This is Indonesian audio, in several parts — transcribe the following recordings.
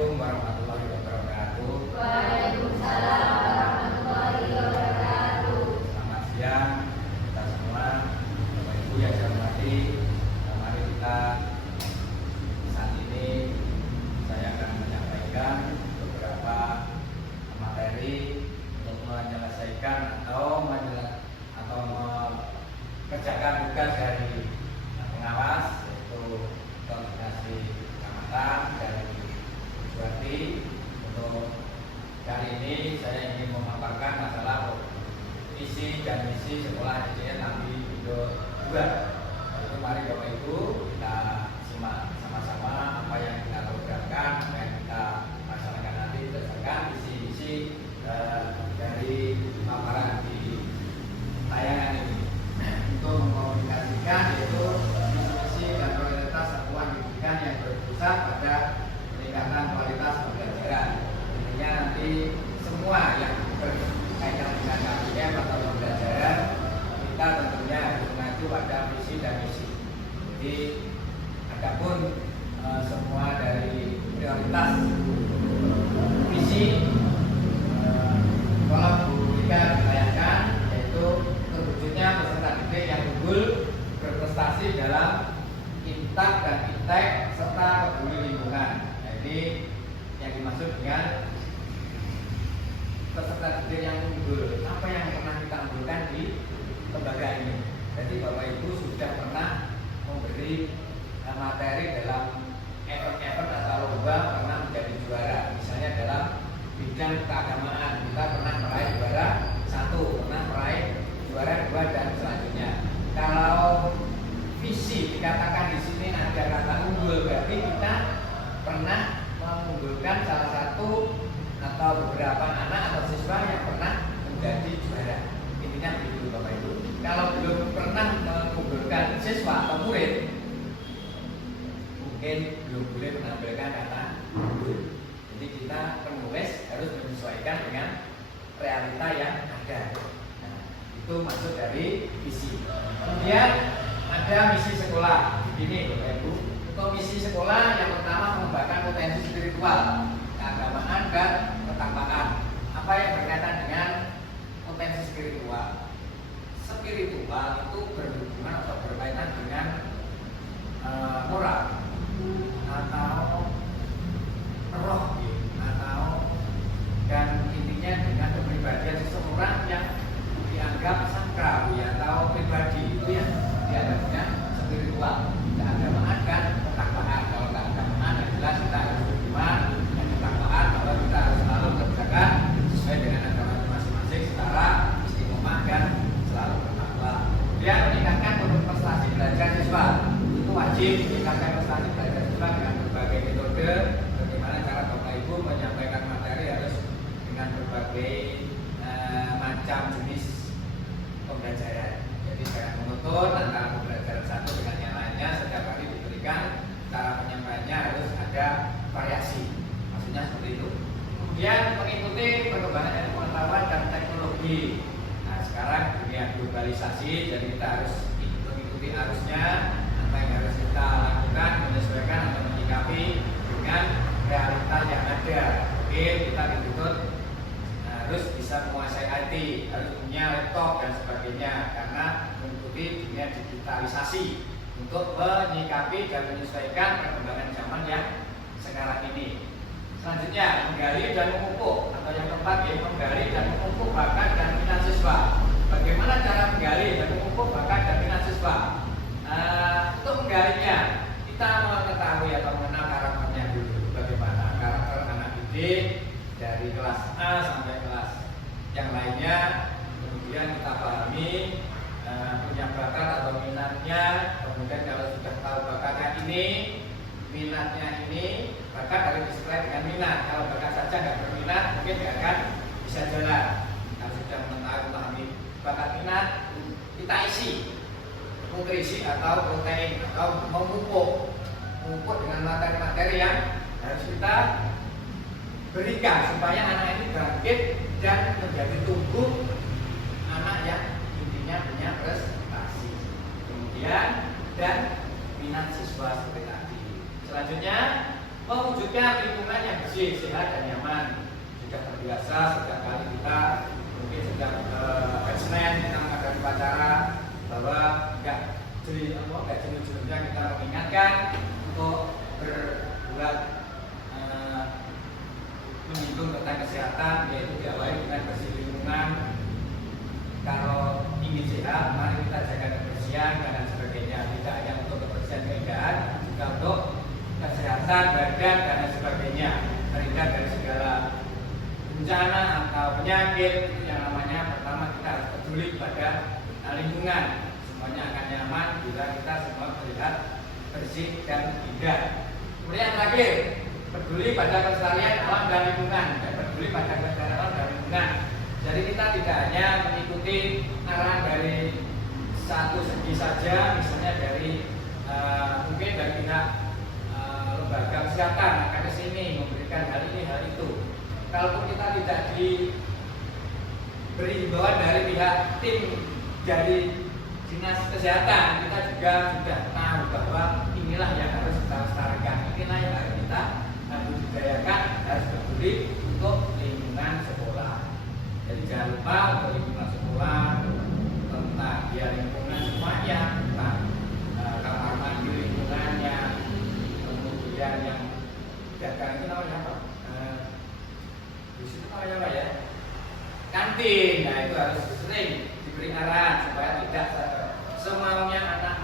Assalamualaikum warahmatullahi wabarakatuh. Waalaikumsalam warahmatullahi wabarakatuh. Selamat siang kita semua, Bapak Ibu yang saya hormati. Mari kita saat ini saya akan menyampaikan beberapa materi untuk menyelesaikan atau mengerjakan tugas dari pengawas, yaitu koordinasi kecamatan dari Juwati. Untuk kali ini saya ingin memaparkan masalah visi dan misi sekolah SDN Nabi Indo 2. Jadi mari Bapak Ibu kita simak sama-sama apa yang kita programkan, apa yang kita laksanakan nanti berdasarkan visi-visi dari paparan di tayangan ini. Untuk mengkomunikasikan yaitu visi dan prioritas satuan pendidikan yang berpusat pada peningkatan kualitas pembelajaran. Intinya nanti semua yang berkaitan dengan KPM atau pembelajaran kita tentunya harus mengacu pada visi dan misi. Jadi adapun semua dari prioritas visi kalau Bu Rika ditayangkan, yaitu terwujudnya peserta didik yang unggul berprestasi dalam intak dan iptek serta peduli lingkungan. Nah, ini yang dimaksud dengan peserta didik yang unggul. Apa yang pernah kita unggulkan di lembaga ini? Jadi Bapak Ibu sudah pernah memberi materi dalam event-event atau lomba, pernah menjadi juara. Misalnya dalam bidang keagamaan kita pernah meraih juara 1, pernah meraih juara 2 dan selanjutnya. Kalau visi dikatakan di sini ada kata unggul, berarti kita pernah mengunggulkan salah satu atau beberapa anak atau siswa yang pernah menjadi juara. Intinya begitu Bapak Ibu. Kalau belum pernah mengunggulkan siswa atau murid, mungkin belum boleh menampilkan kata unggul. Jadi kita penulis harus menyesuaikan dengan realita yang ada. Nah, itu maksud dari visi. Kemudian ada misi sekolah. Ini Bapak Ibu. Untuk misi sekolah yang pertama mengembangkan potensi spiritual, keagamaan dan ketakwaan. Apa yang berkaitan dengan potensi spiritual? Spiritual itu berhubungan atau berkaitan dengan moral atau roh, atau dan intinya dengan kepribadian seseorang yang dianggap sakral atau pribadi, itu yang dianggapnya spiritual. Keagamaan dan ketakwaan. Kalau keagamaan adalah kita harus beriman, dan ketakwaan bahwa kita harus selalu berjaga sesuai dengan agama masing-masing secara istiqomah dan selalu bertakwa. Kemudian meningkatkan prestasi belajar siswa, itu wajib meningkatkan prestasi belajar siswa dengan berbagai metode. Bagaimana cara Bapak Ibu menyampaikan materi harus dengan berbagai macam jenis pembelajaran. Jadi jangan monoton antara pembelajaran satu dengan yang lainnya. Setiap kali diberikan cara penyampaiannya harus ada variasi. Maksudnya seperti itu. Kemudian mengikuti perkembangan ilmu pengetahuan dan teknologi. Nah, sekarang dunia globalisasi, jadi kita harus mengikuti arusnya. Apa yang harus kita lakukan, menyesuaikan atau menyikapi dengan realita yang ada. Oke, kita dituntut harus bisa menguasai IT, harus punya laptop dan sebagainya, karena mengikuti dunia digitalisasi untuk menyikapi dan menyesuaikan perkembangan zaman yang sekarang ini. Selanjutnya, menggali dan memupuk, atau yang keempat yaitu menggali dan memupuk bakat dan minat siswa. Bagaimana cara menggali dan memupuk bakat dan minat siswa? Untuk menggalinya, kita mengetahui atau mengenal karakternya dulu. Bagaimana karakter anak didik dari kelas A sampai kelas yang lainnya. Kemudian kita pahami punya bakat atau minatnya. Kemudian kalau sudah tahu bakatnya ini, minatnya ini, bakat harus disesuaikan dengan minat. Kalau bakat saja nggak berminat, mungkin nggak akan bisa jalan. Kalau sudah memahami bakat minat, kita isi nutrisi atau protein atau memupuk dengan materi-materi yang harus kita berikan supaya anak ini bangkit dan menjadi tumbuh anak yang intinya punya prestasi. Kemudian dan minat siswa seperti tadi. Selanjutnya mewujudkan lingkungan yang bersih, sehat dan nyaman. Sudah terbiasa setiap kali kita mungkin setiap Senin kita mengadakan upacara bahwa enggak jenuh-jenuhnya kita mengingatkan untuk berbuat menyinggung tentang kesehatan, yaitu diawali dengan bersih lingkungan. Kalau ingin sehat, mari kita jaga kebersihan dan sebagainya. Tidak hanya untuk kebersihan keindahan, juga untuk kesehatan badan dan sebagainya. Terhindar dari segala bencana atau penyakit. Yang namanya pertama kita harus peduli pada lingkungan. Semuanya akan nyaman bila kita semua terlihat bersih dan indah. Kemudian terakhir, peduli pada kelestarian alam dan lingkungan. Peduli pada kelestarian alam dan lingkungan. Jadi kita tidak hanya mengikuti arahan dari satu segi saja, misalnya dari mungkin dari pihak lembaga kesehatan akan ke sini memberikan hal ini hal itu. Kalaupun kita tidak diberi himbauan dari pihak tim dari dinas kesehatan, kita juga sudah tahu bahwa inilah yang harus kita lestarikan, inilah yang harus kita budidayakan, harus peduli untuk lingkungan sekolah. Jadi jangan lupa untuk lingkungan sekolah, tentang dia lingkungan semuanya, tentang kamar mandi lingkungannya, kemudian yang dagang itu namanya apa? Di situ namanya apa ya? Kantin. Nah itu harus sering diberi arahan supaya tidak semaunya anak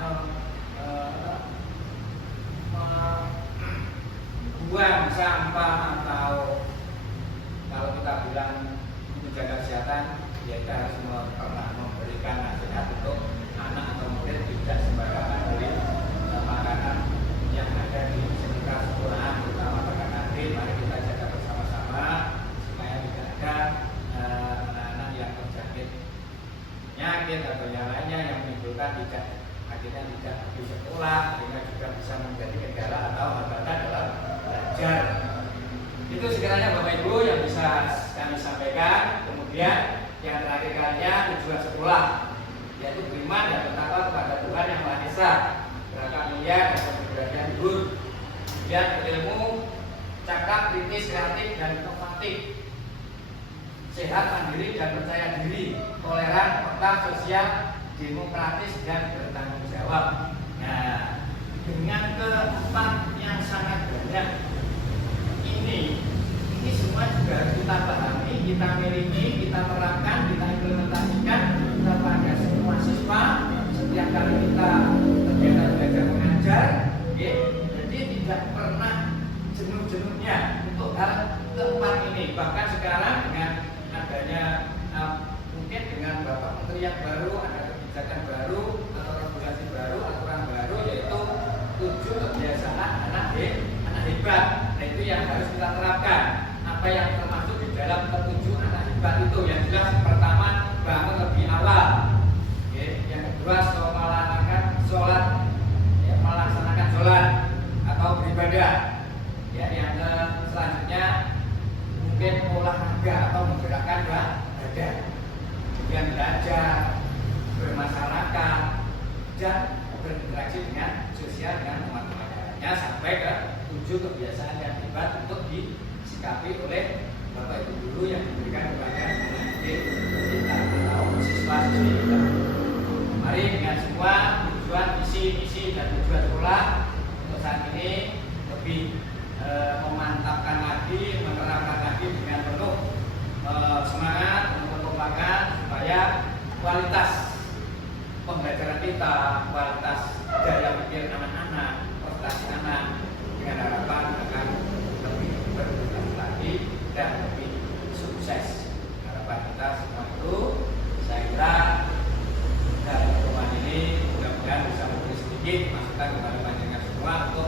membuang sampah, atau kalau kita bilang menjaga kesehatan, ya kita harus pernah memberikan nasihat untuk anak atau murid tidak sembarangan beli makanan yang ada di sekitar sekolahan, terutama pada kantin. Mari kita jaga bersama-sama supaya tidak ada anak-anak yang terjangkit penyakit atau yang lainnya yang menimbulkan akhirnya tidak di sekolah, sehingga juga bisa menjadi kendala atau hambatan dalam belajar. Itu sekiranya Bapak Ibu yang bisa kami sampaikan. Kemudian yang terakhir kalinya tujuan sekolah, yaitu beriman dan bertakwa kepada Tuhan yang Maha Esa, berakal mulia dan keberanian luhur, kemudian berilmu, cakap, kritis, kreatif dan inovatif, sehat, mandiri dan percaya diri, toleran, peka, sosial, demokratis dan bertanggung jawab. Nah, dengan keempat yang sangat banyak ini semua juga harus kita pahami, kita miliki, kita terapkan, kita implementasikan kepada semua siswa setiap kali kita kegiatan belajar mengajar, ya. Jadi tidak pernah jenuh-jenuhnya untuk hal keempat ini. Bahkan sekarang dengan adanya mungkin dengan Bapak Menteri yang baru, ada kebijakan baru atau regulasi baru, aturan baru, yaitu 7 kebiasaan anak hebat. Nah itu yang harus kita terapkan. Apa yang termasuk di dalam ketujuh anak hebat itu? Yang jelas pertama, bangun lebih awal. Yang kedua, melaksanakan sholat atau beribadah. Yang selanjutnya mungkin olahraga atau menggerakkan badan. Kemudian belajar, bermasyarakat, dan berinteraksi dengan sosial dengan teman-temannya, sampai ke 7 kebiasaan yang hebat untuk disikapi oleh Bapak Ibu guru yang diberikan kepada adik kita atau siswa-siswi kita. Mari dengan semua tujuan, misi dan tujuan sekolah untuk saat ini lebih memantapkan lagi, menerapkan lagi dengan penuh semangat, penuh kekompakan, supaya kualitas pembelajaran kita, kualitas daya pikir anak-anak, prestasi anak, dengan harapan akan lebih berkembang lagi dan lebih sukses. Harapan kita semua itu, saya kira dalam pertemuan ini mudah-mudahan bisa memberi sedikit masukan kepada panjenengan semua untuk